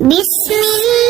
Bismillah.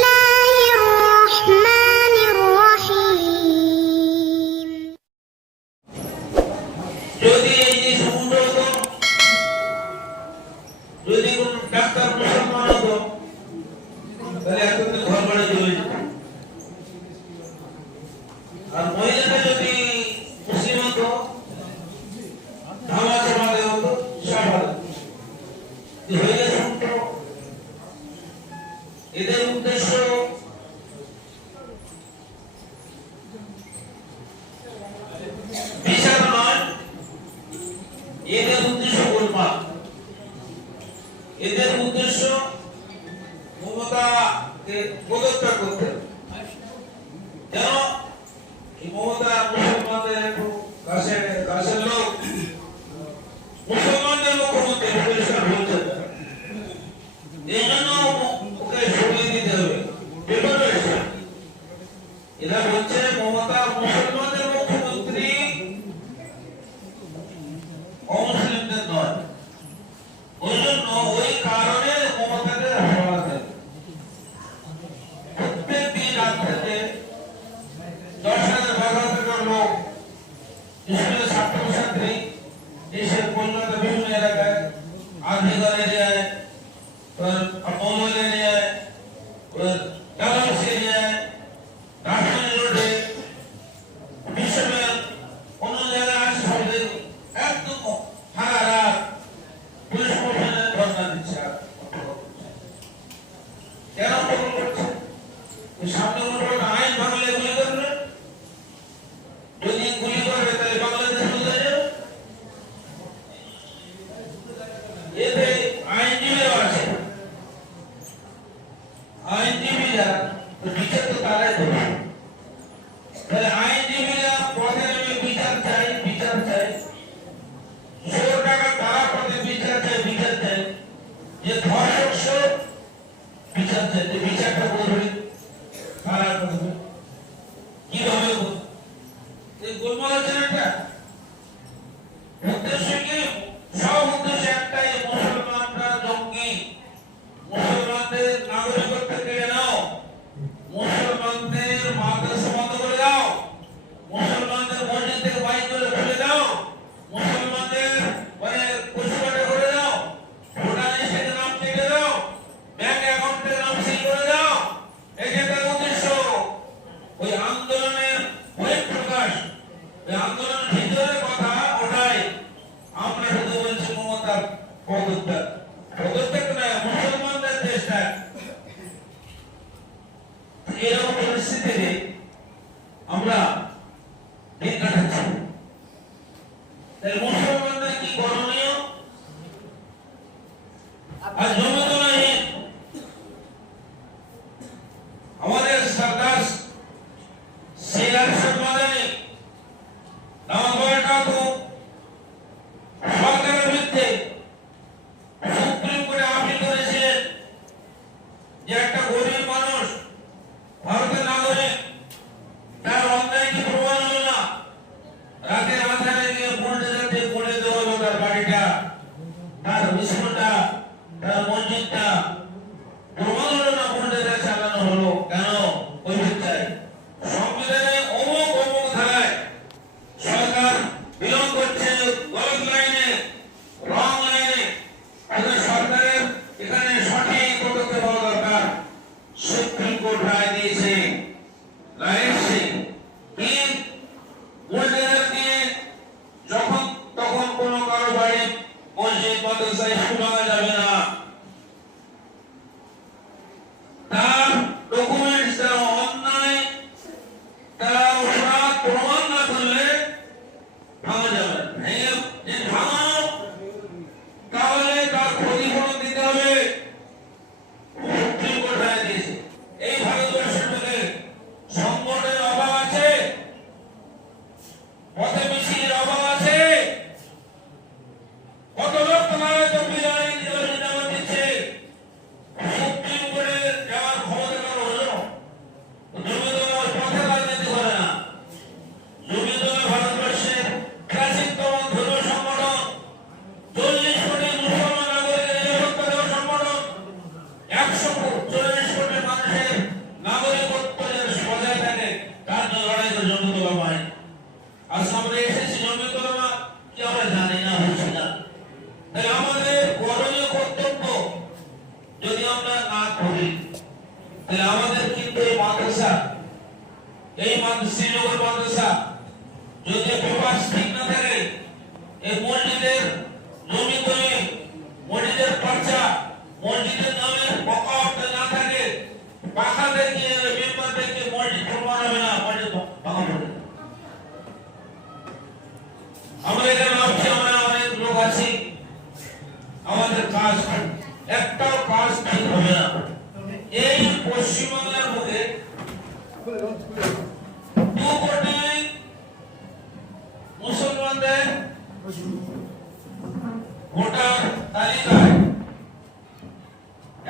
উদ্দেশ্য মমতাকে পদত্যাগ করতে যেন এই মমতা মুসলমানদের কাছে জাহিদারে ಹೋಗುತ್ತ ಹೋಗುತ್ತಕ್ಕೆ ನಾ విష్ణు মুসলমানদের ভোটার তালিকায়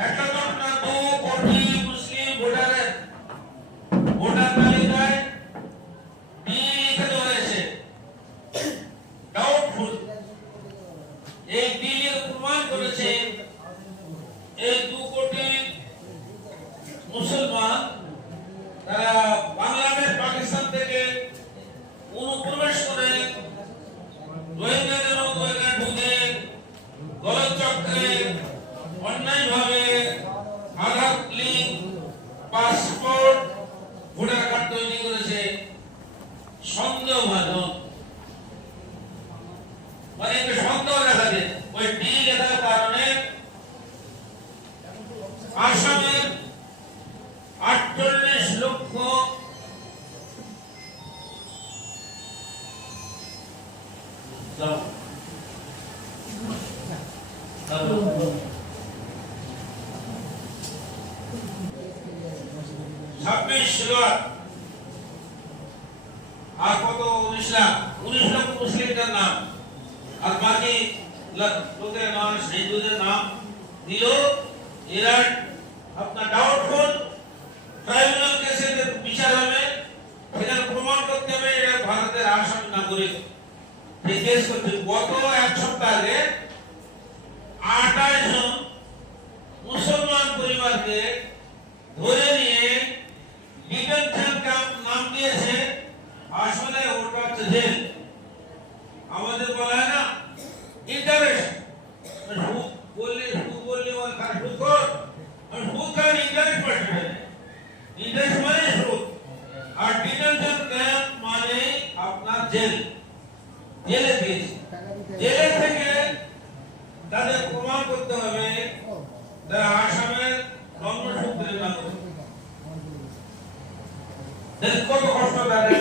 একটা ঘটনা দু কোটি মুসলিম ভোটারের ভোটার তালিকায় বিলিখিত হয়েছে ডাউটফুল এই বিলিয়ে প্রমাণ করেছে এই দু কোটি মুসলমান তারা বাংলাদেশ পাকিস্তান থেকে অনুপ্রবেশ করে রোহিঙ্গাদের মতো এখানে ঢুকে গলত চক্রে অন্যায়ভাবে Aadhaar link passport voter card তৈরি করেছে সন্দেহভাজন মানে একটু সন্দেহ দেখা যায় ওই ডি লেখার কারণে আসামের আটচল্লিশ লক্ষ দাও। দাও। ছাব্বিশ লাখ আর কত উনিশ লাখ উনিশ লক্ষ মুসলিমদের নাম আর বাকি লা- লোকের নাম হিন্দুদের নাম সেখানে প্রমাণ করতে হবে এটা ভারতের আসাম নাগরিক। গত এক সপ্তাহ আগে আঠাশ জন মুসলমান পরিবারকে ধরে নিয়ে ডিটেনশন ক্যাম্প নাম দিয়েছে আসলে ওটা হচ্ছে জেল আমাদের বলা হয় না ইন্টারেস্ট সুদ বললে সুদ বললে ওই কার সুদ কর আর সুদ কার ইন্টারেস্ট পাঠাবে ইন্টারেস্ট মানে সুদ আর ডিটেনশন ক্যাম্প মানে আপনার জেল। জেলে দিয়েছে জেলে থেকে তাদের প্রমাণ করতে হবে তারা আসামের জন্মসূত্রে নাগরিক কত কষ্ট তাদের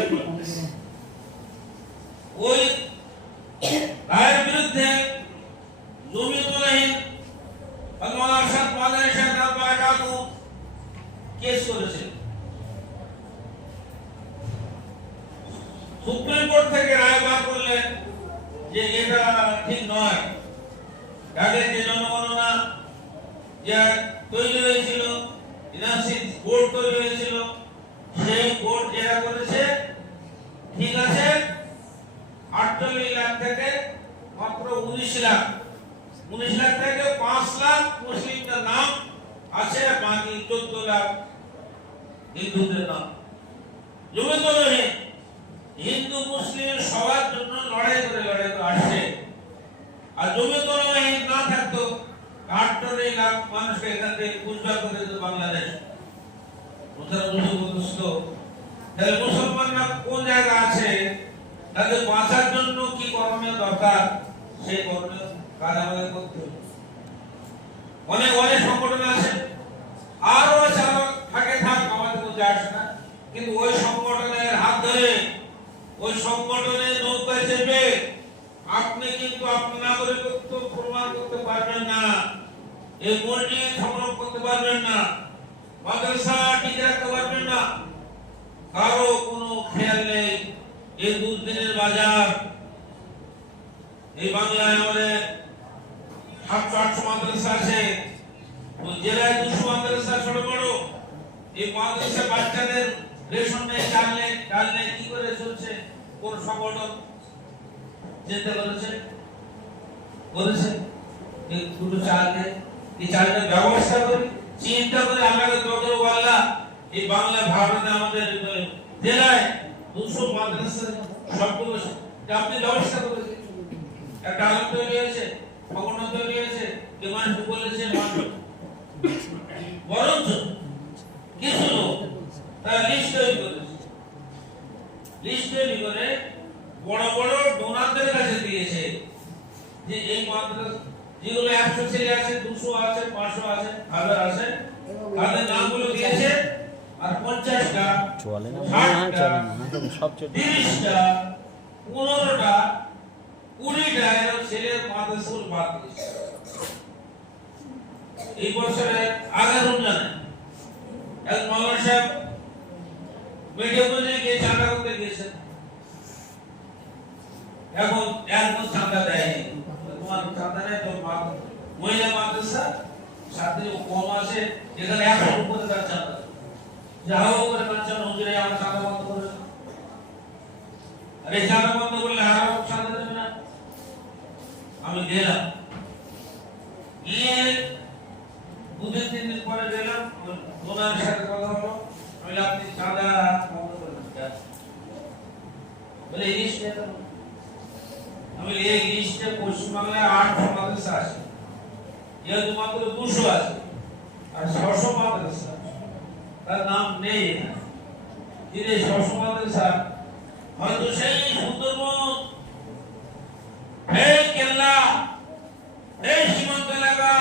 ওই রায়ের বিরুদ্ধে জমি তোলাহীন আল্লাহ আসাদ মাদানী সাহেব বারাকাতু কেস করেছে সুপ্রিম কোর্ট থেকে রায় বার করলেন যে এটা ঠিক নয় তাদের যে জনগণনা যে তৈরি হয়েছিল ইনাসিস বোর্ড তৈরি হয়েছিল সেই বোর্ড যেটা করেছে ঠিক আছে আটচল্লিশ লাখ থেকে মাত্র উনিশ লাখ। উনিশ লাখ থেকে পাঁচ লাখ মুসলিমদের নাম আছে বাকি চোদ্দ লাখ হিন্দুদের নাম। জমি হিন্দু মুসলিম সবার জন্য লড়াই করে লড়াই করে আসছে। আর জমি না থাকতো আটচল্লিশ লাখ মানুষকে এখান থেকে পুষবার করে দিত বাংলাদেশ। ওদের বুঝে তাহলে মুসলমানরা কোন জায়গা আছে? তাদের বাঁচার জন্য কি করণীয় দরকার? সেই করণীয় কাজ আমাদের করতে হবে অনেক অনেক সংগঠন আছে। আরও আছে আরও থাকে, থাক, আমাদের মধ্যে আসে না। কিন্তু ওই সংগঠনের হাত ধরে, ওই সংগঠনের নৌকায় চেপে আপনি কিন্তু আপনার নাগরিকত্ব প্রমাণ করতে পারবেন না। এই মসজিদ সংগ্রহ করতে পারবেন না। মাদ্রাসা টিকে রাখতে পারবেন না। কারও কোনো খেয়াল নেই। এই দুদিনের বাজার এই বাংলায় আমাদের সাতশো আটশো মাদ্রাসা আছে। জেলায় দুশো মাদ্রাসা, ছোট বড়। এই মাদ্রাসা বাচ্চাদের রেশন নেই চাল নেই, ডাল নেই, কি করে চলছে? কোন সংগঠন চিন্তা করেছে করেছে দুটো চাল নেই এই চালটা ব্যবস্থা করি, চিন্তা করে আমাকে তোদের আল্লাহ। এই বাংলা ভারতে, আমাদের জেলায় দুশো মাদ্রাসা সবগুলো আপনি ব্যবস্থা করেছেন একটা আলম তৈরি হয়েছে কখনো তৈরি হয়েছে যে মানুষ বলেছে বরঞ্চ কিছু লোক তারা লিস্ট তৈরি করেছে লিস্ট তৈরি করে বড় বড় ডোনারদের কাছে দিয়েছে যে এই যেগুলো একশো ছেলে আছে দুশো আছে পাঁচশো আছে হাজার আছে তাদের নামগুলো দিয়েছে আর পঞ্চাশটা ষাটটা তিরিশটা পনেরোটা চাঁদা গিয়েছেন। এখন এখন চাঁদা দেয়নি। তোমার চাঁদা তোর মহিলা মাদ্রাসা সাথে কম আছে, এখানে একশো উপরে তার চাঁদা যা হোক করে কাঞ্চন হুজুরে আমার চাঁদা বন্ধ। আরে চাঁদা বন্ধ করলে আরও চাঁদা আমি গেলাম। গিয়ে দুদিন তিন দিন পরে গেলাম। ওনার সাথে কথা হলো। আমি আপনি চাঁদা বন্ধ করে বলে তো আমি এই লিস্টে পশ্চিমবাংলায় আট মাদ্রাসা আছে। যেহেতু মাত্র দুশো আছে। আর ছশো মাদ্রাসা তার নাম নেই এই ছশো মাদ্রাসা, হয়তো সেই সুন্দরবন। এই সীমান্ত এলাকা,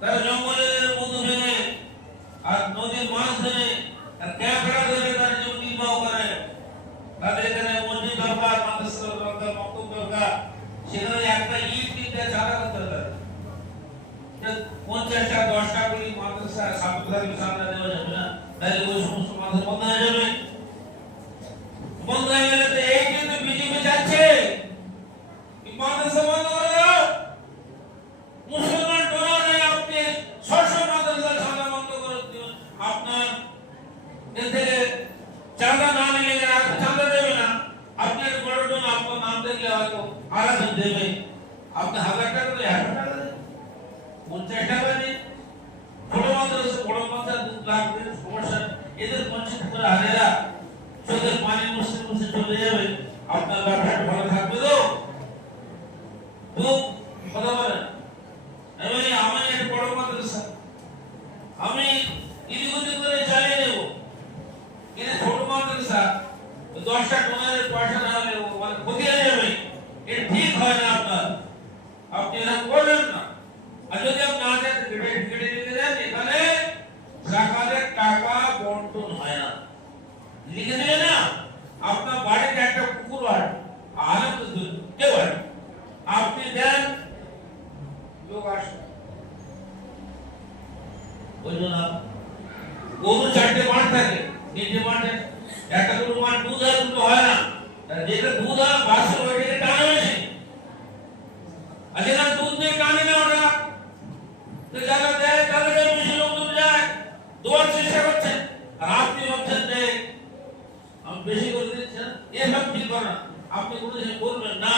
তারা জঙ্গলের মধ্যে ভেঙে আর নদীর মাছ ধরে আর ক্যাঁকড়া ধরে তার জীবন নির্বাহ করে। তাদের এখানে মসজিদ দরকার মাদ্রাসা দরকার মক্তব দরকার। সেখানে একটা ইট তিনটা চাঁদা করতে যে পঞ্চাশটা, দশটা করে মাদ্রাসা সাপ্তাহিক চাঁদা দেওয়া যাবে না। তাহলে ওই সমস্ত মাদ্রাসা বন্ধ হয়ে যাবে। বন্ধ হয়ে গেলে তো এই কিন্তু বিজেপি যাচ্ছে এই মাদ্রাসা বন্ধ করে দাও মুসলমান ডোনারে আপনি ছশো মাদ্রাসা চাঁদা বন্ধ করে দিন আপনার এ থেকে চাঁদা না নিলে যারা চাঁদা দেবে না আপনার বড় ডোন আপনার নাম দেখলে হয়তো আলাদা দেবে আপনি হাজার টাকা দিলে একশো টাকা দেবে পঞ্চাশ টাকা দিন ছোট মাদ্রাসা বড় মাদ্রাসা দু লাখ দিন সমস্যা নেই। এদের বঞ্চিত করে হাজারা চোখের পানি মুসে মুসে চলে যাবে আপনার ব্যবসাটা ভালো থাকবে তো খুব কথা বলেন আমি বলি, আমার একটা বড় মাদ্রাসা আমি ইদিক ওদিক করে চালিয়ে নেব কিন্তু ছোট মাদ্রাসা দশটা টোনারের পয়সা না হলে ও মানে ক্ষতি হয়ে যাবে এটা ঠিক হয় না আপনার আপনি এরকম করবেন না আর যদি আপনি না দেন কেটে কেটে দিতে দেন এখানে জাকাতের টাকা বন্টন হয় না লিখে দিলে না আপনার বাড়িতে একটা কুকুর হয় আনন্দ কেউ হয় আপনি দেন লোক আসে ওই জন্য গরু চারটে মাঠ থাকে তিনটে মাঠে একটা দুটো মাঠ দুধ হয় দুটো হয় না তাহলে যেটা দুধ হয় বাসে ওইটাকে টানে বেশি আর যেটা দুধ দিয়ে টানে না ওটা তো যারা দেয় তাদেরকে বেশি লোক দুধ যায় দেওয়ার চেষ্টা করছেন আর আপনি ভাবছেন যে আমি বেশি করে দিচ্ছেন এসব ঠিক করে না আপনি কোনো কিছু করবেন না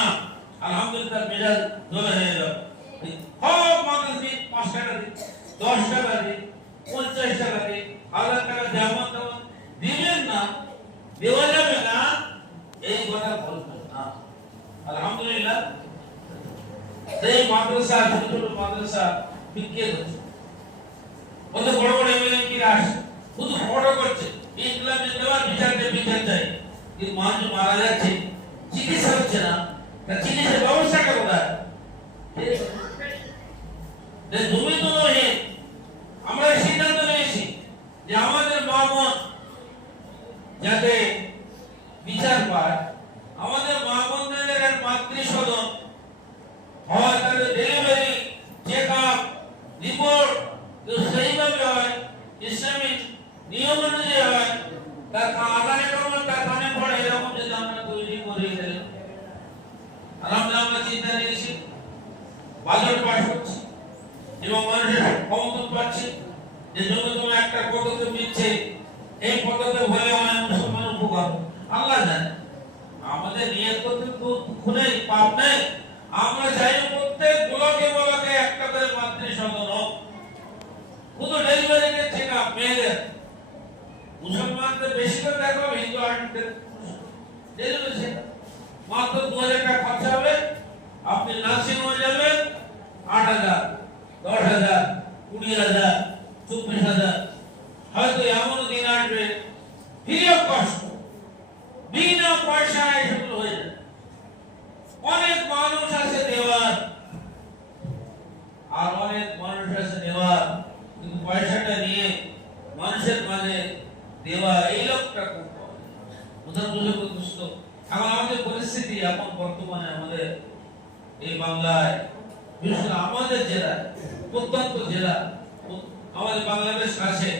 আলহামদুলিল্লাহ মেজাজ ধরে হয়ে যাবে সব মানুষ দিন পাঁচ টাকা দিন দশ টাকা দিন, পঞ্চাশ টাকা দিন, হাজার টাকা যেমন তেমন দিবেন না, দেওয়া যাবে না, এই কথা বলবেন না। আলহামদুলিল্লাহ, সেই মাদ্রাসা, ছোট ছোট মাদ্রাসা বিক্রি হচ্ছে কত বড় বড় এমএলএমপিরা আসে শুধু ফটো করছে। ইসলাম জিন্দাবাদ বিচার চাই বিচার চাই। কিন্তু মানুষ মারা যাচ্ছে, চিকিৎসা হচ্ছে না, তা চিকিৎসার ব্যবস্থাটা কোথায় যে জমি তো আমরা সিদ্ধান্ত নিয়েছি যে আমাদের মা বোন যাতে বিচার পায়, আমাদের মা বোনদের এখানে মাতৃসদন হয় তাদের ডেলিভারি চেক আপ রিপোর্ট সেইভাবে হয় ইসলামিক নিয়ম অনুযায়ী হয় তার আদানে কর্ম তার কানে পড়ে এরকম যদি আমরা তৈরি করে দিলে আলহামদুলিল্লাহ আমরা চিন্তা নিয়েছি বাজার পাশ করছি এবং মানুষের ক্ষমতা পাচ্ছে যে ন্যূনতম একটা পদক্ষেপ নিচ্ছে এই পদক্ষেপ হলে অনেক মুসলমান উপকার আল্লাহ জানে আমাদের নিয়ত করতে তো খুনে পাপ নেই আমরা চাই প্রত্যেক ব্লকে ব্লকে একটা করে মাতৃ সদন হোক শুধু ডেলিভারি চেক আপ মেয়েদের মুসলমানদের বেশি করে দেখো হিন্দু আর্টদের ডেলিভারি চেক মাত্র দু হাজার টাকা খরচা হবে আপনি নার্সিং হোমে যাবেন আট হাজার, দশ হাজার, কুড়ি হাজার, চব্বিশ হাজার। হয়তো এমন দিন আসবে ফ্রি অফ কষ্ট, বিনা পয়সায় সেগুলো হয়ে যায় অনেক মানুষ আছে দেওয়ার, আর অনেক মানুষ আছে নেওয়ার কিন্তু পয়সাটা নিয়ে মানুষের মাঝে দেওয়া এই লোকটা খুব কম। উদাহরণ বুঝে বুঝত এখন আমাদের পরিস্থিতি এখন বর্তমানে আমাদের এই বাংলায় বিশেষ আমাদের জেলা, প্রত্যন্ত জেলা, আমাদের বাংলাদেশ কাছে,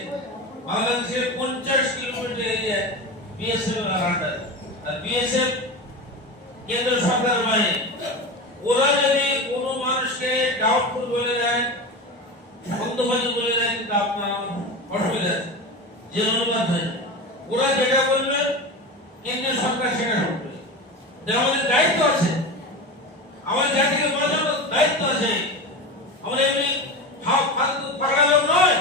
বাংলাদেশের পঞ্চাশ কিলোমিটার এরিয়ায় বিএসএফ আর বিএসএফ কেন্দ্র সরকার মানে ওরা যদি কোনো মানুষকে ডাউটফুল বলে দেয় সন্দেহবাদী বলে দেয়, কিন্তু আপনার আমার অসুবিধা আছে, যে অনুবাদ হয়ে। ওরা যেটা বলবে, কেন্দ্রীয় সরকার সেটা যে আমাদের দায়িত্ব আছে। আমাদের জাতিকে বাঁচানোর দায়িত্ব আছে। আমরা এমনি হাফ ফালতু পাগলা নয়।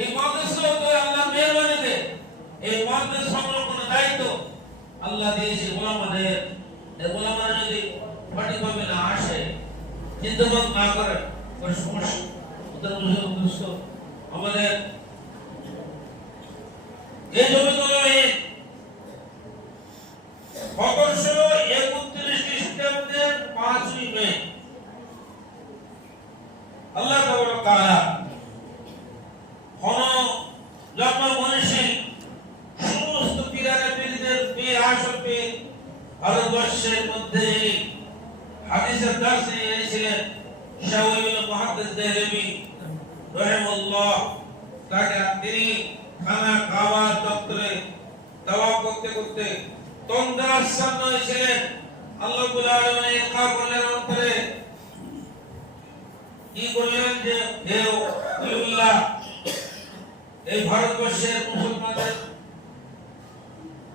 এই মাদ্রাসা তো আল্লাহ মেহরবানিতে এই মাদ্রাসা সংরক্ষণের দায়িত্ব আল্লাহ দিয়েছে গোলামাদের। গোলামারা যদি সঠিকভাবে না আসে চিন্তাভাব না করে সমস্যা। আমাদের এই জমি তলায় সতেরোশো একত্রিশ খ্রিস্টাব্দের পাঁচই মে আল্লাহ তাআলা কোন জন্ম মনীষী সমস্ত পীরারা পীরদের পীর আসল পীর ভারতবর্ষের মধ্যে হাদিসের দাস নিয়ে এনেছিলেন শাহুল মুহাদ্দিস দেহলভী রহিমাহুল্লাহ তাকে তিনি খানা খাওয়ার দপ্তরে দাওয়া করতে করতে তন্দ্রাচ্ছন্ন হয়েছিলেন আল্লাহ আলমিন ইলকা করলেন অন্তরে কি করলেন যে হে আল্লাহ এই ভারতবর্ষের মুসলমানদের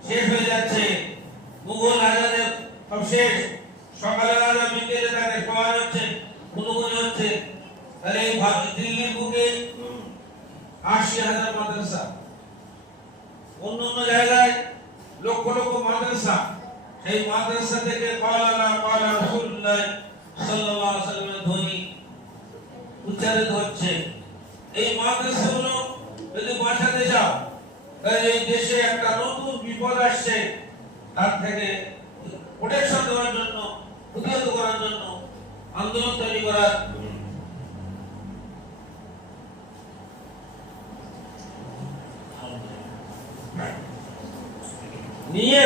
শেষ হয়ে যাচ্ছে। মুঘল রাজাদের সব শেষ। বিকেলে তাকে খাওয়া হচ্ছে গুনগুনি হচ্ছে তাহলে এই দিল্লির বুকে আশি হাজার মাদ্রাসা। অন্য অন্য জায়গায় লক্ষ লক্ষ মাদ্রাসা। সেই মাদ্রাসা থেকে কালা কালা রাসূলুল্লাহ সাল্লাল্লাহু আলাইহি ধ্বনি উচ্চারিত হচ্ছে। এই মাদ্রাসাগুলো যদি বাঁচাতে চাও, তাহলে এই দেশে একটা নতুন বিপদ আসছে, তার থেকে প্রোটেকশন দেওয়ার জন্য, প্রতিহত করার জন্য আন্দোলন তৈরি করার নিয়ে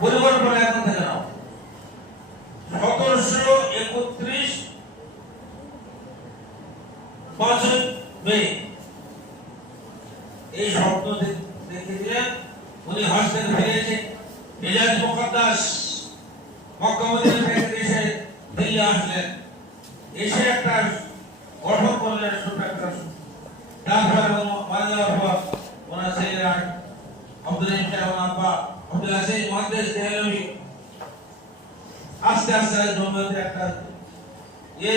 পরিকল্পনা এখন থেকে নাও সতেরোশো একত্রিশ পাঁচই মে এই স্বপ্ন দে- দেখে দিলেন উনি হজ থেকে ফিরেছে মিজাজ মুকদ্দাস মক্কা মদিনা থেকে এসে দিল্লি আসলেন এসে একটা গঠন করলেন ছোট একটা তারপরে মারা যাওয়ার পর ওনার ছেলেরা আব্দুল রহিম সাহেব ওনার আব্বা আব্দুল আজিজ মহাদেশ দেহলভি আস্তে আস্তে জমিতে একটা এ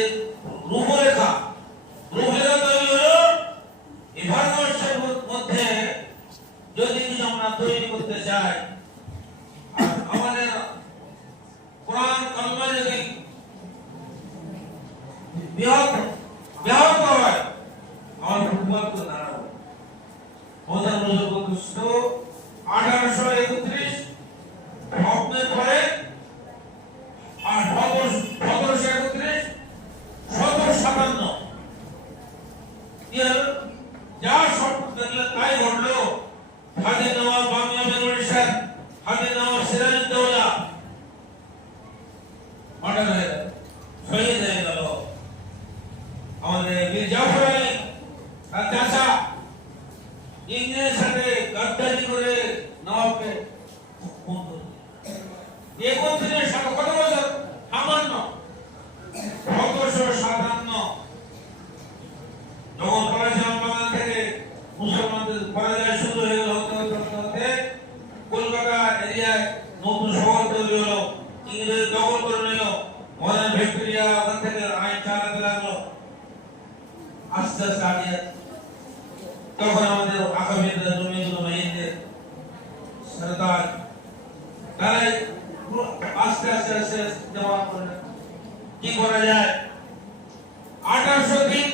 রূপরেখা রূপরেখা তৈরি হলো এই ভারতবর্ষের মধ্যে যদি কিছু আমরা তৈরি করতে চাই। আমাদের কোরআন কলমা যদি বৃহৎ বৃহৎ হয় আমার তো দাঁড়াবো মজার মজার বন্ধুষ্ট আঠারোশো একত্রিশ অব্দের পরে আর সতেরোশো একত্রিশ সতেরো সাতান্ন কি হলো? যা স্বপ্ন দেখলেন তাই ঘটলো হাতে নেওয়া বাংলা মেমোরিশন হাতে নেওয়া সিরাজউদ্দৌলা মার্ডার হয়ে গেল শহীদ হয়ে গেল আমাদের বীর জাফর আলী চাচা ইংরেজের সাথে গাদ্দারি করে নবাবকে দিল। একত্রিশ সাথে কত বছর সামান্য সতেরোশো সাতান্ন যখন ফরাসি বাংলা থেকে মুসলমানদের পরাজয় শুরু হয়ে গেল হতে হতে হতে হতে কলকাতা এরিয়ায় নতুন শহর তৈরি হলো ইংরেজ দখল করে নিল মডার্ন ভিক্টোরিয়া ওখান থেকে আইন চালাতে লাগল আস্তে আস্তে আগে তখন আমাদের আগামীদের জমিগুলো মেয়েদের সরকার, তারাই আস্তে আস্তে আস্তে জমা করে। কি করা যায়? আঠারোশো দিন